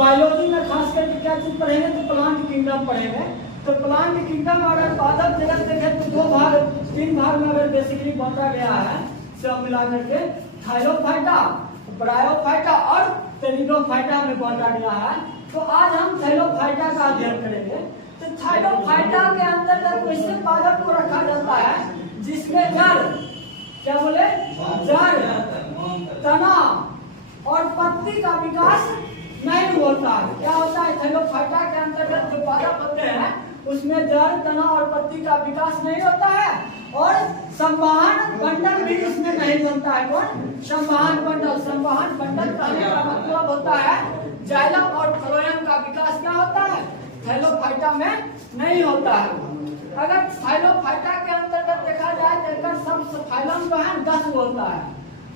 Biology में खास करके क्या चीज पढ़ेंगे तो प्लांट किंगडम पढ़ेंगे। तो प्लांट किंगडम अगर पादप जगत देखें तो दो भाग, तीन भाग में अगर बेसिकली बांटा गया है सब मिला करके, थाइलोफाइटा, ब्रायोफाइटा और टेरिडोफाइटा में बांटा गया है। तो आज हम थाइलोफाइटा का अध्ययन करेंगे। तो थाइलोफाइटा के अंतर्गत वैसे पादप को रखा जाता है जिसमें जड़, क्या बोले, जड़, तना और पत्ती का विकास नहीं होता है। क्या होता है, थाइलोफाइटा के अंतर्गत जो पादप होते हैं उसमें जड़, तना और पत्ती का विकास नहीं होता है और संवहन बंडल भी इसमें नहीं बनता है। कौन? संवहन बंडल। संवहन बंडल कहने का मतलब होता है जाइलम और फ्लोएम का विकास क्या होता है, थाइलोफाइटा में नहीं होता है। अगर थाइलोफाइटा के अंतर्गत देखा जाए तो सब फाइलम जो है 10 होता है।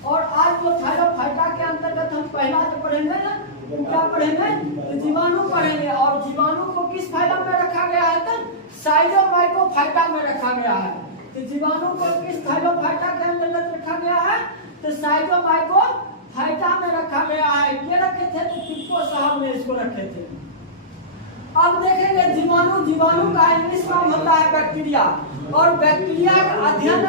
और आज जो थाइलोफाइटा के अंतर्गत हम पहला जो पढ़ेंगे ना, तो क्या पढ़ेंगे, तो जीवाणु पढ़ेंगे। और जीवाणु को किस फाइलम में रखा गया है, तो साइटोमाइकोफाइटा में रखा गया है। तो जीवाणु को किस थाइलोफाइटा के अंतर्गत रखा गया है, तो साइटोमाइकोफाइटा में रखा गया है। ये रखे थे तो टिप्पो साहब ने इसको रखे थे। अब देखेंगे जीवाणु, जीवाणु का इंग्लिश नाम होता है बैक्टीरिया। और बैक्टीरिया का अध्ययन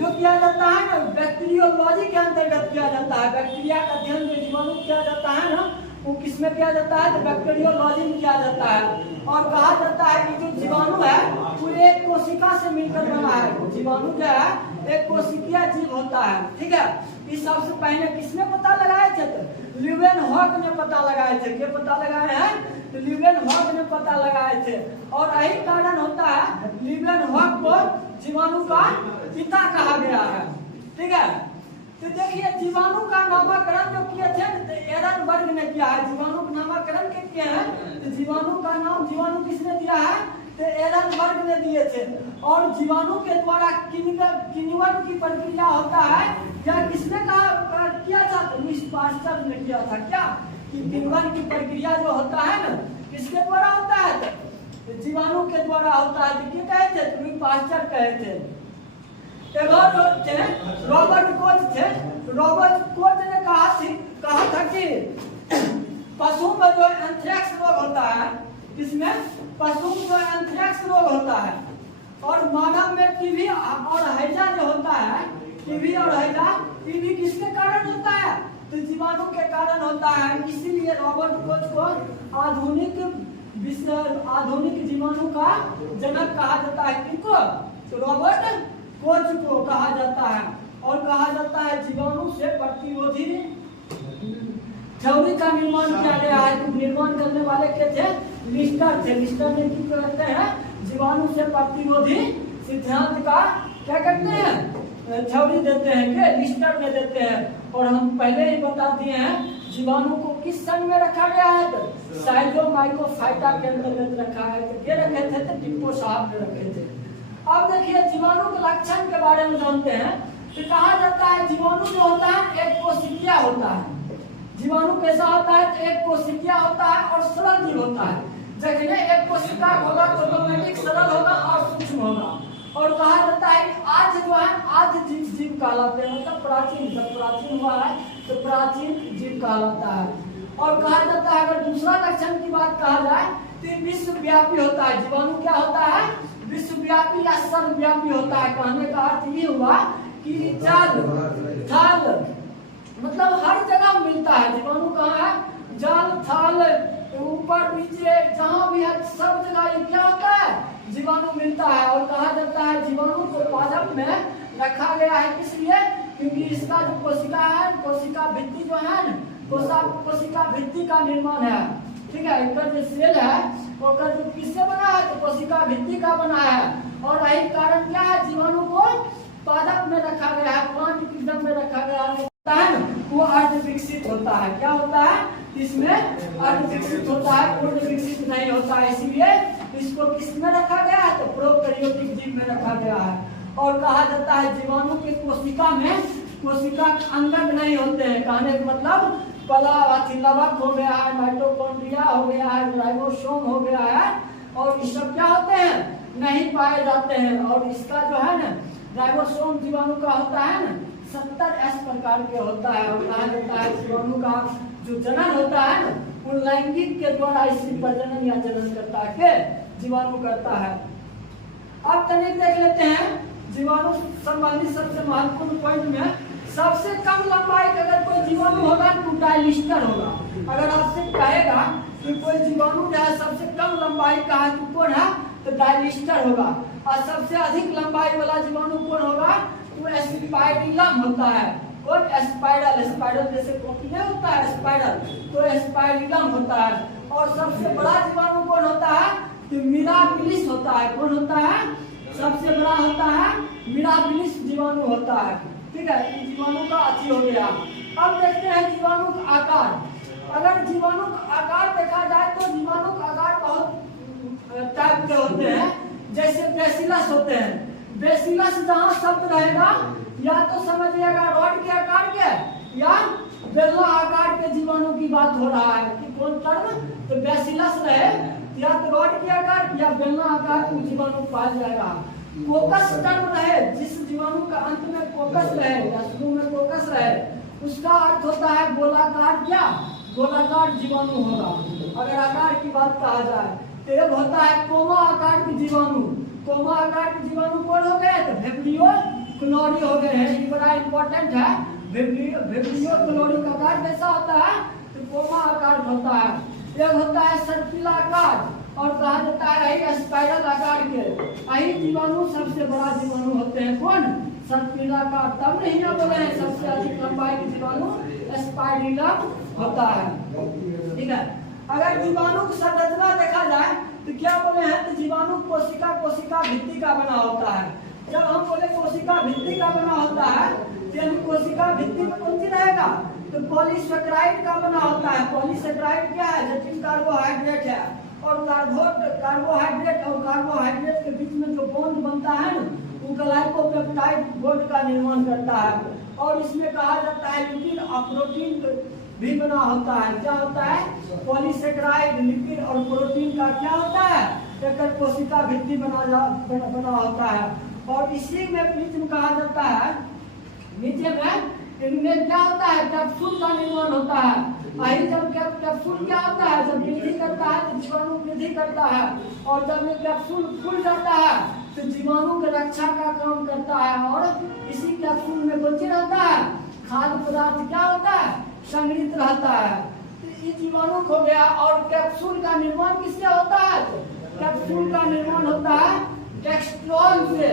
जो किया जाता है ना, बैक्टीरियोलॉजी के अंतर्गत किया जाता है। बैक्टीरिया का अध्ययन जो जीवाणु किया जाता है ना, वो किसमें किया जाता है, तो बैक्टीरियोलॉजी में किया जाता है। और कहा जाता है कि जो जीवाणु है वो एक कोशिका से मिलकर बना है। जीवाणु जो है एक कोशिकीय जीव होता है, ठीक है। इस सबसे पहले किसने पता लगाए थे, तो ल्यूवेनहॉक ने पता लगाए थे। क्या पता लगाए हैं, तो ल्यूवेनहॉक ने पता लगाए थे। और यही कारण होता है ल्यूवेनहॉक को जीवाणु का पिता कहा गया है, ठीक है। तो देखिए जीवाणु का नामकरण जो किए थे तो एरनबर्ग ने किया है। जीवाणु का नामकरण के किए हैं, तो जीवाणु का नाम जीवाणु किसने दिया है, तो एरनबर्ग ने दिए थे। और जीवाणु के द्वारा किण्वन की प्रक्रिया होता है, या किसने कहा किया था, तो लुईस पास्चर ने किया था। क्या कि किण्वन की प्रक्रिया जो होता है ना, किसके द्वारा होता है, तो जीवाणु के द्वारा होता है। तो क्या कहे थे, तो लुईस पास्चर कहे थे। रॉबर्ट कोच थे। रॉबर्ट कोच ने कहा था कि पशु में जो एंथ्रेक्स रोग होता है, इसमें पशु में जो एंथ्रेक्स रोग होता है, और मानव में टीबी और हैजा जो होता है, टीबी और हैजा, टीबी किसके कारण होता है, तो जीवाणु के कारण होता है। इसीलिए रॉबर्ट कोच को आधुनिक जीवाणु का जनक कहा जाता है। किनको, तो रॉबर्ट कोच को कहा जाता है। और कहा जाता है जीवाणु से प्रतिरोधी थ्योरी का निर्माण किया गया है। तो निर्माण करने वाले के थे, लिस्टर थे। लिस्टर ने क्या करते हैं, जीवाणु से प्रतिरोधी सिद्धांत का क्या करते हैं, थ्योरी देते हैं, क्या लिस्टर में देते हैं। और हम पहले ही बता दिए हैं जीवाणु को किस संघ में रखा गया है, तो साइटोमाइकोफाइटा के अंतर्गत रखा है। तो ये रखे थे, तो टिप्पो साहब ने रखे थे। अब देखिए जीवाणु के लक्षण के बारे में जानते हैं। तो कहा जाता है जीवाणु जो होता है एक कोशिकीय होता है। जीवाणु कैसा होता है, तो एक कोशिकीय होता है और सरल जीव होता है। जैसे एक कोशिका होगा तो ऑटोमेटिक सरल होगा और सूक्ष्म होगा। और कहा जाता है कि आज जो है आज जीव कहलाते हैं, मतलब प्राचीन, जब प्राचीन हुआ है तो प्राचीन जीव कहलाता है। और कहा जाता है अगर दूसरा लक्षण की बात कहा जाए तो विश्वव्यापी होता है। जीवाणु क्या होता है, विश्वव्यापी या सर्वव्यापी होता है। कहने का अर्थ ये हुआ कि जल, थल, मतलब हर जगह मिलता है। जीवाणु कहाँ है, जल, थल, ऊपर नीचे जहाँ भी है सब जगह ये क्या होता है, जीवाणु मिलता है। और कहा जाता है जीवाणु को पादप में रखा गया है, इसलिए क्योंकि इसका जो कोशिका है, कोशिका भित्ति जो है ना, कोशिका भित्ति का निर्माण है, ठीक है। इनका जो सेल है वो जो किससे बना है, तो कोशिका भित्ति का बना है। और यही कारण क्या है, जीवाणु को पादप में रखा गया है, प्लांट किंगडम में रखा गया है। वो अर्ध विकसित होता है। क्या होता है, इसमें अर्ध विकसित होता है, पूर्ण विकसित नहीं होता है। इसीलिए इसको किसमें रखा गया है, तो प्रोकैरियोटिक जीव में रखा गया है। और कहा जाता है जीवाणु की कोशिका में कोशिका अंगक नहीं होते हैं। कहने का मतलब लवक हो गया है, माइटोकॉन्ड्रिया हो गया है, राइबोसोम हो गया है, और ये सब क्या होते हैं, नहीं पाए जाते हैं। और इसका जो है ना राइबोसोम जीवाणु का होता है ना 70S प्रकार के होता है। और कहा जाता है जीवाणु का जो जनन होता है ना, उन लैंगिक के द्वारा इसी प्रजनन या जननकर्ता के जीवाणु करता है। अब तनिक देख लेते हैं जीवाणु संबंधी सबसे महत्वपूर्ण पॉइंट में सबसे कम लंबाई का अगर कोई जीवाणु होगा तो डायलिस्टर होगा। अगर आपसे कहेगा कि कोई जीवाणु जो है सबसे कम लंबाई का है तो कौन है, तो डायलिस्टर होगा। और सबसे अधिक लंबाई वाला जीवाणु कौन होगा, वो एस्पाइरिलम होता है। और स्पाइरल जैसे कॉपी में होता है स्पाइरल, तो एस्पाइरिलम होता है। और सबसे बड़ा जीवाणु कौन होता है, तो मिराबिलिस होता है। कौन होता है, सबसे बड़ा होता है मिराबिलिस जीवाणु होता है। ठीक है, इस जीवाणु का अच्छी हो गया। अब देखते हैं जीवाणु का आकार। अगर जीवाणु का आकार देखा जाए तो जीवाणु का आकार बहुत टाइप के होते हैं। जैसे बेसिलस होते हैं, बेसिलस जहाँ शब्द रहेगा या तो समझिएगा रॉड के आकार के या बेलना आकार के जीवाणु की बात हो रहा है कि कौन टर्म, तो बेसिलस रहे या तो रॉड के आकार या बेलना आकार का जीवाणु पाया जाएगा। कोकस टर्म रहे, जिस जीवाणु का अंत में कोकस रहे या शुरू में कोकस रहे, उसका अर्थ होता है गोलाकार, क्या गोलाकार जीवाणु होगा। अगर आकार की बात कहा जाए तो एक होता है कोमा आकार के जीवाणु। कोमा आकार के जीवाणु कौन हो गए, तो वेब्रियो क्लोरी हो गए हैं। ये बड़ा इंपॉर्टेंट है। वेब्रियो क्लोरी का आकार कैसा होता है, तो कोमा आकार होता है। एक होता है सर्पिल आकार और कहा जाता है स्पाइरल आकार के। यही जीवाणु सबसे बड़ा जीवाणु होते हैं। कौन, सर्पिल आकार। तब नहीं ना बोले हैं सबसे अधिक लंबाई के जीवाणु स्पाइरिलम होता है। ठीक है, अगर जीवाणु की संरचना देखा जाए तो क्या बोले हैं, तो जीवाणु कोशिका भित्ति का बना होता है। जब हम बोले कोशिका भित्ति का बना होता है तो कोशिका भित्ति में कौन सी रहेगा, तो पॉलीसेकेराइड का बना होता है। पॉलीसेकेराइड क्या है, जटिल कार्बोहाइड्रेट है। और कार्बोहाइड्रेट और कार्बोहाइड्रेट के बीच में जो बॉन्ड बनता है ना, वो ग्लाइकोपेप्टाइड बॉन्ड का निर्माण करता है। और इसमें कहा जाता है लिपिड और प्रोटीन भी बना होता है। क्या होता है, पॉलीसेकेराइड, लिपिड और प्रोटीन का क्या होता है, एक कोशिका भित्ति बना होता है। और इसी में बीच में कहा जाता है, नीचे में इनमें क्या होता है, कैप्सूल का निर्माण होता है। वही जब कैप्सूल क्या होता है, जब वृद्धि करता है तो जीवाणु वृद्धि करता है। और जब ये कैप्सूल फूल जाता है तो जीवाणु की रक्षा का काम करता है। और इसी कैप्सूल में बचे रहता है खाद्य पदार्थ, क्या होता है, संग्रहित रहता है। तो ये जीवाणु हो गया। और कैप्सूल का निर्माण किससे होता है, कैप्सूल का निर्माण होता है डेक्स्ट्रॉन से,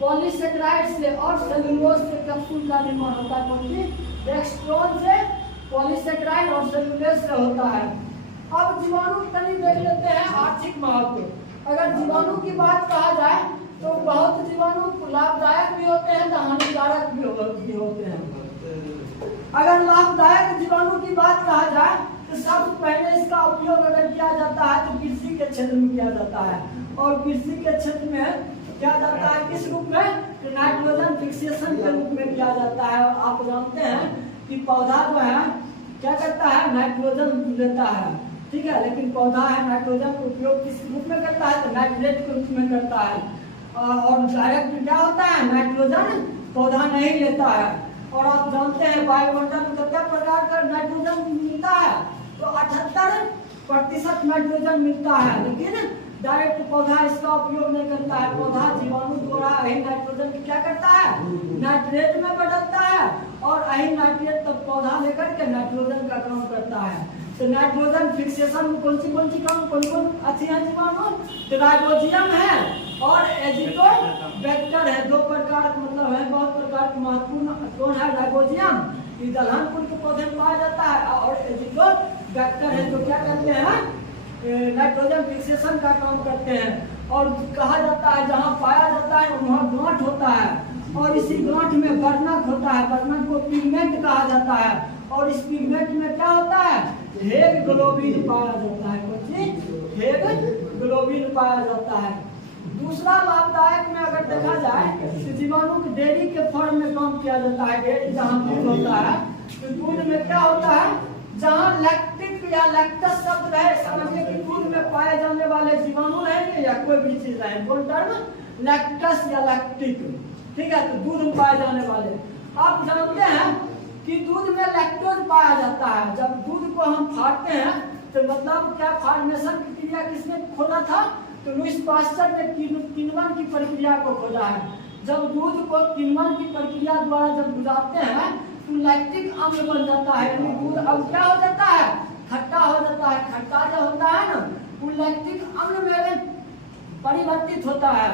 पॉलीसेकेराइड से और सेलुलोज से कैप्सूल का निर्माण होता है। क्योंकि डेक्स्ट्रॉन से, पॉलीसेकेराइड और सेलुलोज से होता है। अब जीवाणु तनी देख लेते हैं आर्थिक महत्व। अगर जीवाणु की बात कहा जाए तो बहुत जीवाणु लाभदायक भी होते हैं, हानिकारक भी होते हैं। अगर लाभदायक जीवाणु की बात कहा जाए तो सबसे पहले इसका उपयोग अगर किया जाता है तो कृषि के क्षेत्र में किया जाता है। और कृषि के क्षेत्र में किया जाता है किस रूप में, तो नाइट्रोजन फिक्सेशन के रूप में किया जाता है। और आप जानते हैं कि पौधा जो है क्या करता है, नाइट्रोजन लेता है। ठीक है, लेकिन पौधा है नाइट्रोजन का उपयोग किस रूप में करता है, तो नाइट्रेट के रूप में करता है। और डायरेक्ट क्या होता है, नाइट्रोजन पौधा नहीं लेता है। और आप जानते हैं वायुमंडल में कितने प्रकार का नाइट्रोजन मिलता है, तो 78% नाइट्रोजन मिलता है। लेकिन डायरेक्ट पौधा इसका उपयोग नहीं करता है। पौधा जीवाणु द्वारा यही नाइट्रोजन क्या करता है, नाइट्रेट में बदलता है। और यही नाइट्रेट तब पौधा लेकर के नाइट्रोजन का काम करता है। तो नाइट्रोजन फिक्सेशन में कौन सी कौन अच्छी है जीवाणु, तो राइबोजियम है और एजिटोबैक्टर है। दो प्रकार मतलब है, बहुत प्रकार के महत्वपूर्ण कौन है, राइबोजियम, ये दलहन कुल के पौधे में पाया जाता है। और एजिटोबैक्टर है जो क्या करते हैं, नाइट्रोजन फिक्सेशन का काम करते हैं। और कहा जाता है जहाँ पाया जाता है वहाँ गांठ होता है। और इसी गांठ में वर्णक होता है, वर्णक को पिगमेंट कहा जाता है। और इस पिगमेंट में क्या होता है, हेमोग्लोबिन पाया जाता है। हेमोग्लोबिन पाया जाता है। दूसरा लाभदायक में अगर देखा जाए तो जीवाणु के डेयरी के फॉर्म में काम किया जाता है। डेयरी जहाँ दूध होता है तो दूध में क्या होता है, जहाँ लैक्टिक या लैक्टस शब्द रहे, समझिए कि दूध में पाए जाने वाले जीवाणु रहेंगे या कोई भी चीज रहे, कौन टर्म, लैक्टस या लैक्टिक। ठीक है, तो दूध में पाए जाने वाले। आप जानते हैं कि दूध में लैक्टोज पाया जाता है। जब दूध को हम फाड़ते हैं तो मतलब क्या फॉर्मेशन की क्रिया किसने खोजा था? तो लुईस पास्चर ने किण्वन की प्रक्रिया को खोजा है। जब दूध को किण्वन की प्रक्रिया द्वारा जब गुजारते हैं तो लैक्टिक अम्ल बन जाता है, यानी दूध अब क्या हो जाता है? खट्टा हो जाता है। खट्टा जो होता है ना वो लैक्टिक अम्ल में परिवर्तित होता है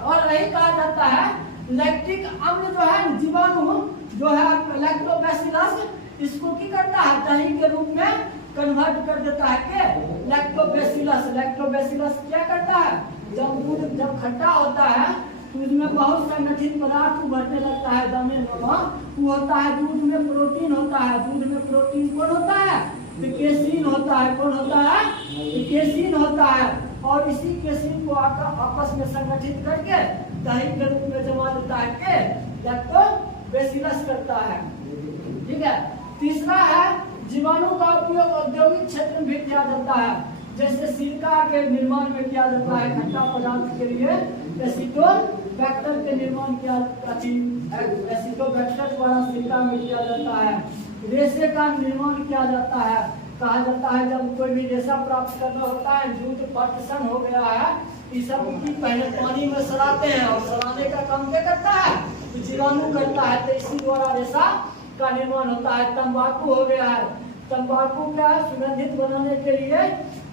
और यही कहा जाता है लैक्टिक अम्ल जो है जीवाणु जो है लैक्टोबैसिलस, इसको की करता है दही के रूप में कन्वर्ट कर देता है के लैक्टोबैसिलस। लैक्टोबैसिलस क्या करता है? जब दूध जब खट्टा होता है तो उसमें बहुत संगठित पदार्थ उभरने लगता है, दमे नुमा वो होता है। दूध में प्रोटीन होता है। दूध में प्रोटीन कौन होता है? तो केसीन होता है। कौन होता है? तो केसीन होता है और इसी केसीन को आपस में संगठित करके दही के रूप में जमा देता है के लैक्टोबैसिलस करता है। ठीक है। तीसरा है जीवाणु का उपयोग औद्योगिक क्षेत्र में भी किया जाता है, जैसे सिरका के निर्माण में किया जाता है। खट्टा पदार्थ के लिए एसिटोबैक्टर के निर्माण किया एसिटोबैक्टर द्वारा सिरका में किया जाता है। रेशे का निर्माण किया जाता है। कहा जाता है जब कोई भी रेशा प्राप्त करना होता है, जूट पार्टीशन हो गया है, इस सब की पहले पानी में सड़ाते हैं और सड़ाने का काम क्या करता है? तो जीवाणु करता है, तो इसी द्वारा रेशा का निर्माण होता है। तंबाकू हो गया है। तंबाकू क्या है? सुगंधित बनाने के लिए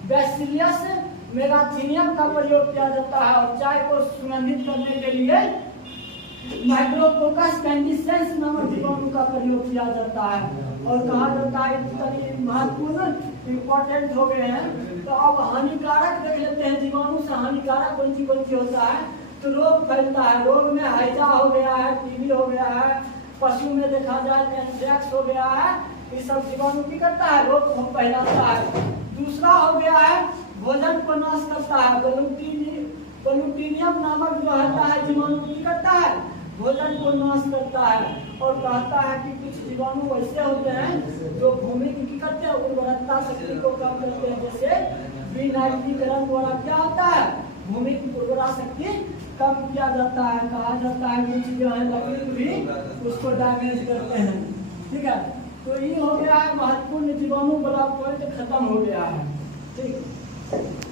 बैसिलियस मेगाथीनियम का प्रयोग किया जाता है और चाय को सुगंधित करने के लिए माइक्रोकोकस कैंडिसेंस नामक जीवाणु का प्रयोग किया जाता है। और कहा जाता है महत्वपूर्ण इम्पोर्टेंट हो गए हैं। तो अब हानिकारक देख लेते हैं। जीवाणु से हानिकारक कौन सी होता है? तो रोग फैलता है। रोग में हैजा हो गया है, टीबी हो गया है, पशु में देखा जाए एंथ्रेक्स हो गया है। ये सब जीवाणु की करता है? रोग को फैलाता है। दूसरा हो गया है भोजन को नाश करता है। प्लूटीनियम नामक जो होता है जीवाणु की करता है? भोजन को नाश करता है। और कहता है कि कुछ जीवाणु ऐसे होते हैं जो भूमि की करते हैं, उर्वरकता शक्ति को कम करते हैं, जैसे विनाइट्रीकरण द्वारा क्या होता है? भूमि की उर्वरा शक्ति कम किया जाता है। कहा जाता है कुछ जो है लकड़ी भी उसको डैमेज करते हैं। ठीक है। तो ये हो गया है महत्वपूर्ण जीवाणु वाला पॉइंट खत्म हो गया है। ठीक।